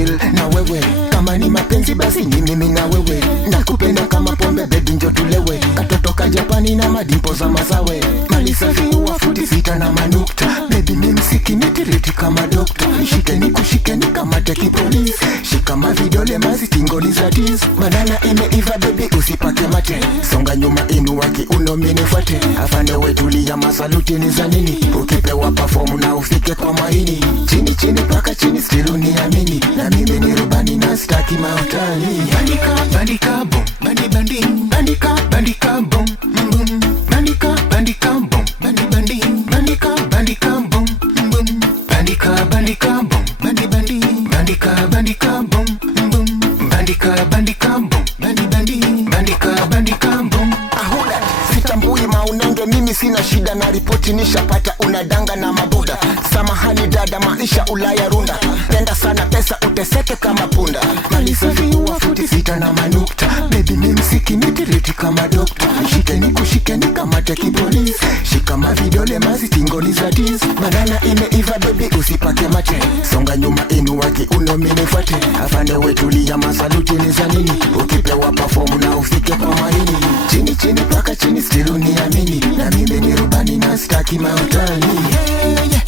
chill na wewe. Kama ni mapenzi basi ni mimi na wewe. Nakupenda kama pombe baby njo tulewe. Katotoka Japani na madimpo za masawe. Mali safi wa futi sita na manukta. Baby mimi siki nitiriti kama dokta. Nishike nikushike ni kama teki police. Shika mavidole mazitingoni za tiz. Banana imeiva baby usipake mate. Songa nyuma inua kiuno minifuate. Afande wetulia masaluti ni za nini. Ukipewa perform na ufike kwa maini. Chini chini paka chini still uniamini. Na mimi ni rubani na staki mautani. Bandika bandika boom bandi bandi. Bandika bandika boom boom. Bandika bandika boom bandi bandi. Bandika bandika boom boom. Bandika bandika boom bandi bandi. Bandika bandika boom boom. Bandika bandika boom bandi bandi. Bandika bandika boom. Ahula sitambui maunenge mimi sina shida na ripoti nishapata unadanga na mabuda. Samahani dada maisha Ulaya runda. Penda sana pesa uteseke kama punda. Mali safi wa futi sita na manukta. Baby mimi siki nitiriti kama dokta. Nishike nikushike ni kama teki police. Shika mavidole mazitingoni za tiz. Banana imeiva baby usipake mate. Songa nyuma inua kiuno minifuate. Afande wetulia masaluti ni za nini. Ukipewa perform na ufike kwa maini. Chini chini paka chini still uniamini. Na mimi ni rubani na staki mautani. Yeah, yeah.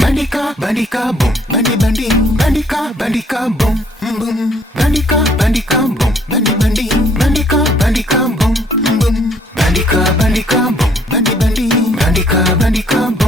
Bandika bandika boom bandi bandi. Bandika bandika boom boom. Bandika bandika boom bandi bandi. Bandika bandika boom boom. Bandika bandika boom bandi bandi. Bandika bandika boom.